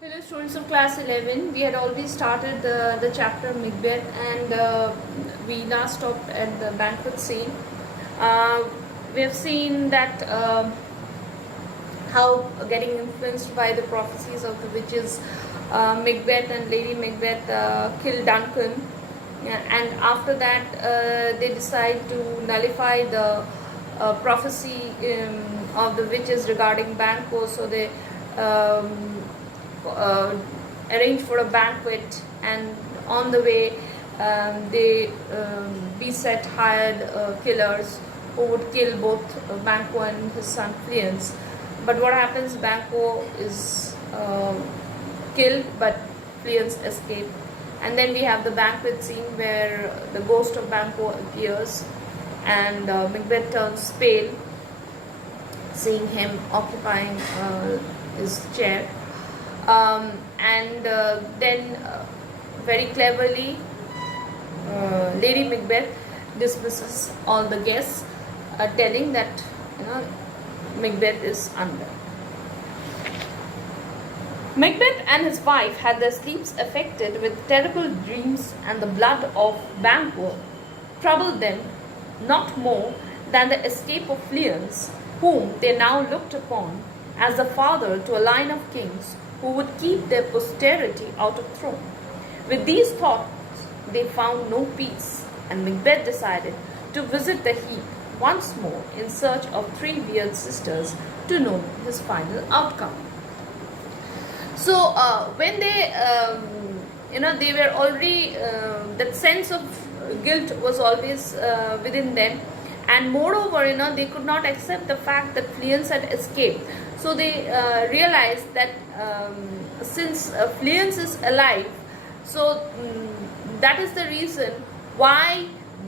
Hello students of class 11, we had already started the chapter Macbeth, and we last stopped at the banquet scene. We have seen that how getting influenced by the prophecies of the witches, Macbeth and Lady Macbeth kill Duncan, and after that they decide to nullify the prophecy of the witches regarding Banquo, so they arrange for a banquet, and on the way they beset hired killers who would kill both Banquo and his son Fleance. But what happens, Banquo is killed but Fleance escaped, and then we have the banquet scene where the ghost of Banquo appears, and Macbeth turns pale seeing him occupying his chair. And then very cleverly Lady Macbeth dismisses all the guests, telling that Macbeth is under. Macbeth and his wife had their sleeps affected with terrible dreams, and the blood of Banquo troubled them not more than the escape of Fleance, whom they now looked upon as the father to a line of kings who would keep their posterity out of throne. With these thoughts, they found no peace, and Macbeth decided to visit the heath once more in search of three weird sisters to know his final outcome. So when they were already, that sense of guilt was always within them, and moreover, they could not accept the fact that Fleance had escaped. So they realized that since Fleance is alive, so that is the reason why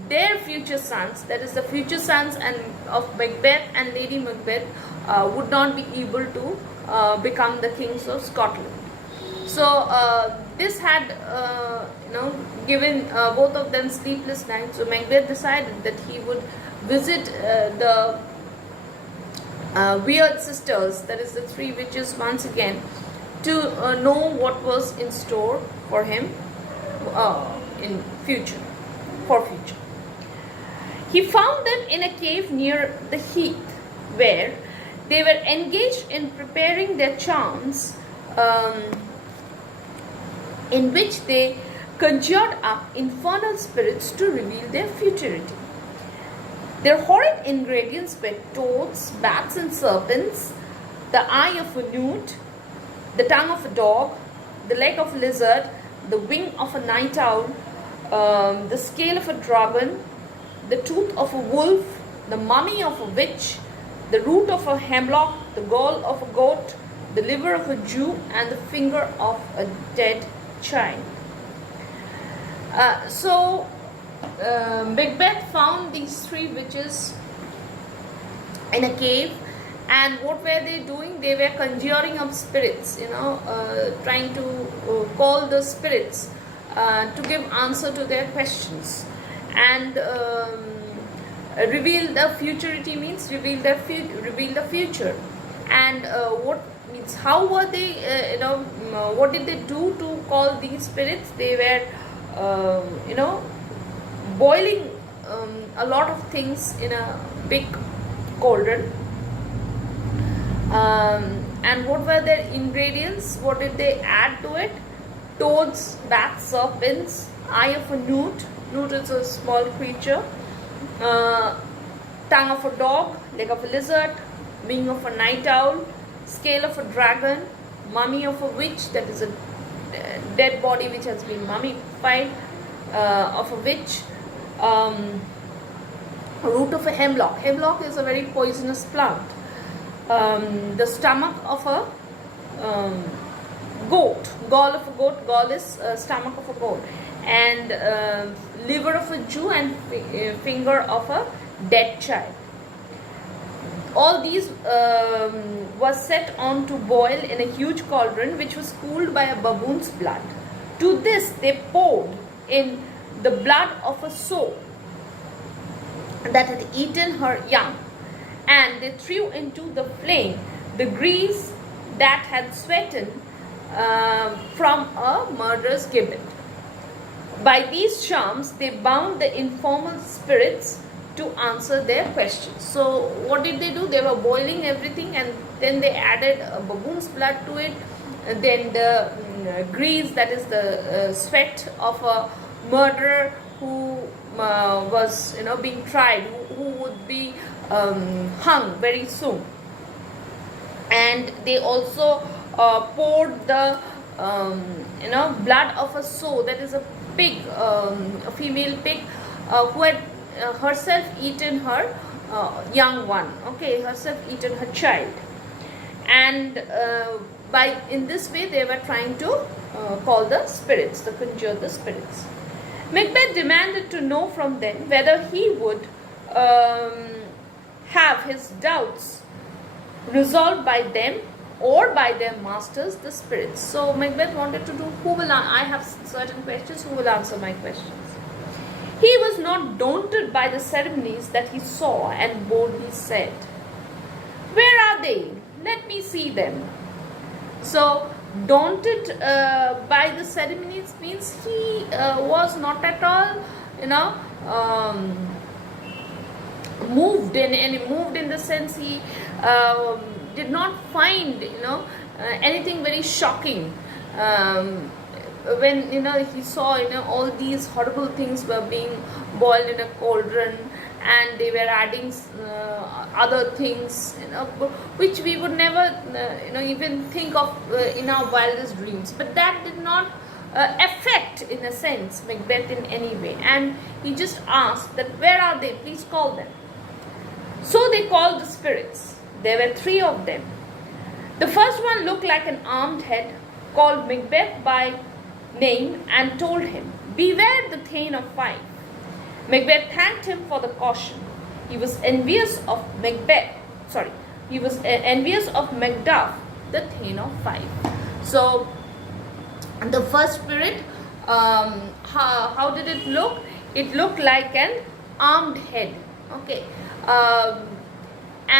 their future sons, that is the future sons and of Macbeth and Lady Macbeth, would not be able to become the kings of Scotland. So this had given both of them sleepless nights. So Macbeth decided that he would visit the weird sisters, that is the three witches, once again, to know what was in store for him in future. He found them in a cave near the heath, where they were engaged in preparing their charms, in which they conjured up infernal spirits to reveal their futurity. Their horrid ingredients were toads, bats and serpents, the eye of a newt, the tongue of a dog, the leg of a lizard, the wing of a night owl, the scale of a dragon, the tooth of a wolf, the mummy of a witch, the root of a hemlock, the gall of a goat, the liver of a Jew, and the finger of a dead child. Macbeth found these three witches in a cave, and what were they doing? They were conjuring up spirits, trying to call the spirits to give answer to their questions, and reveal the futurity means reveal the future. And what means, how were they? What did they do to call these spirits? They were, boiling a lot of things in a big cauldron. And what were their ingredients? What did they add to it? Toads, bats, serpents, eye of a newt. Newt is a small creature. Tongue of a dog, leg of a lizard, wing of a night owl, scale of a dragon, mummy of a witch, that is a dead body which has been mummified, of a witch, root of a hemlock. Hemlock is a very poisonous plant. The stomach of a goat, gall of a goat. Gall is stomach of a goat, and liver of a Jew, and finger of a dead child. All these was set on to boil in a huge cauldron, which was cooled by a baboon's blood. To this they poured in the blood of a sow that had eaten her young, and they threw into the flame the grease that had sweetened from a murderous gibbet. By these charms, they bound the informal spirits to answer their questions. So, what did they do? They were boiling everything, and then they added a baboon's blood to it. And then the grease, that is the sweat of a murderer who was, being tried, who would be hung very soon. And they also poured the blood of a sow, that is a pig, a female pig, who had herself eaten her young one, okay, herself eaten her child. And in this way they were trying to call the spirits, to conjure the spirits. Macbeth demanded to know from them whether he would have his doubts resolved by them or by their masters, the spirits. So Macbeth wanted to do, I have certain questions, who will answer my questions? He was not daunted by the ceremonies that he saw, and boldly said, "Where are they? Let me see them." So daunted by the ceremonies means he was not at all, moved in the sense he did not find anything very shocking when he saw all these horrible things were being boiled in a cauldron, and they were adding other things which we would never even think of in our wildest dreams. But that did not affect, in a sense, Macbeth in any way, and he just asked that, "Where are they? Please call them." So they called the spirits. There were 3 of them. The first one looked like an armed head, called Macbeth by name, and told him, "Beware the Thane of Fife." Macbeth thanked him for the caution. He was envious of Macduff, the Thane of Fife. So the first spirit, how did it look? It looked like an armed head. Okay.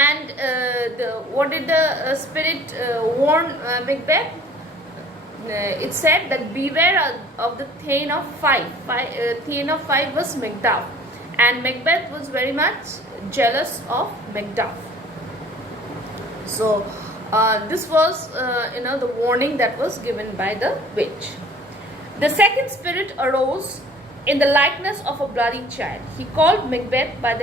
And what did the spirit warn Macbeth? It said that, "Beware of the Thane of Fife." Thane of Fife was Macduff, and Macbeth was very much jealous of Macduff. So this was the warning that was given by the witch. The second spirit arose in the likeness of a bloody child. He called Macbeth by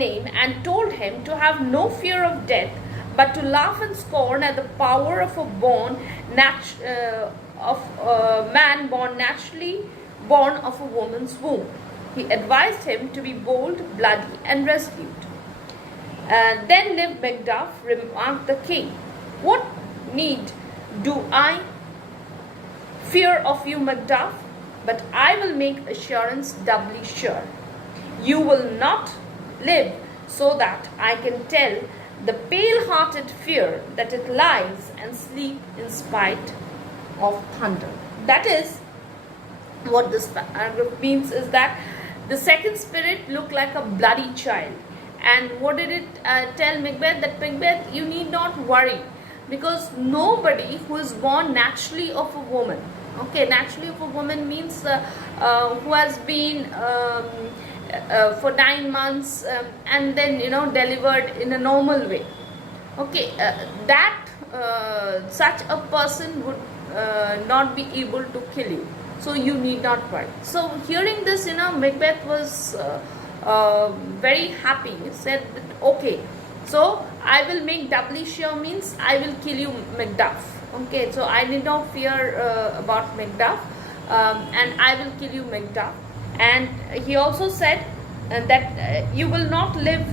name and told him to have no fear of death, but to laugh and scorn at the power of a man born of a woman's womb. He advised him to be bold, bloody, and resolute. Then lived Macduff, remarked the king. "What need do I fear of you, Macduff? But I will make assurance doubly sure. You will not live so that I can tell the pale-hearted fear that it lies and sleep in spite of thunder." That is what this paragraph means, is that the second spirit looked like a bloody child. And what did it tell Macbeth? That, "Macbeth, you need not worry, because nobody who is born naturally of a woman," okay, naturally of a woman means who has been for 9 months and then delivered in a normal way, okay, such a person would not be able to kill you. So you need not worry. So hearing this, Macbeth was very happy. He said that, "Okay, so I will make doubly sure means I will kill you, Macduff. Okay, so I need not fear about Macduff, and I will kill you, Macduff." And he also said that you will not live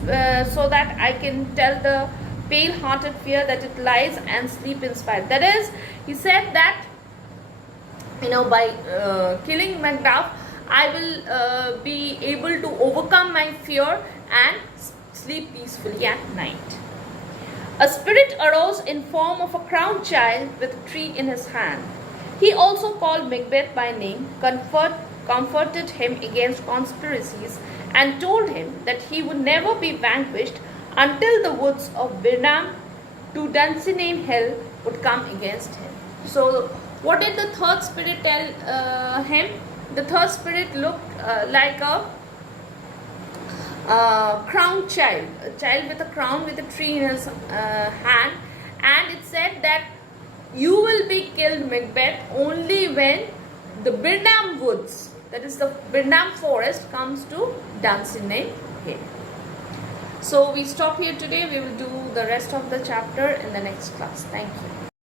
so that I can tell the pale-hearted fear that it lies and sleep in spite. That is, he said that by killing Macduff, I will be able to overcome my fear and sleep peacefully at night. A spirit arose in form of a crowned child with a tree in his hand. He also called Macbeth by name, comforted him against conspiracies, and told him that he would never be vanquished until the woods of Birnam to Dunsinane Hill would come against him. So, what did the third spirit tell him? The third spirit looked like a crowned child, a child with a crown with a tree in his hand, and it said that you will be killed, Macbeth, only when the Birnam woods, that is the Birnam forest, comes to Dunsinane Hill. So we stop here today. We will do the rest of the chapter in the next class. Thank you.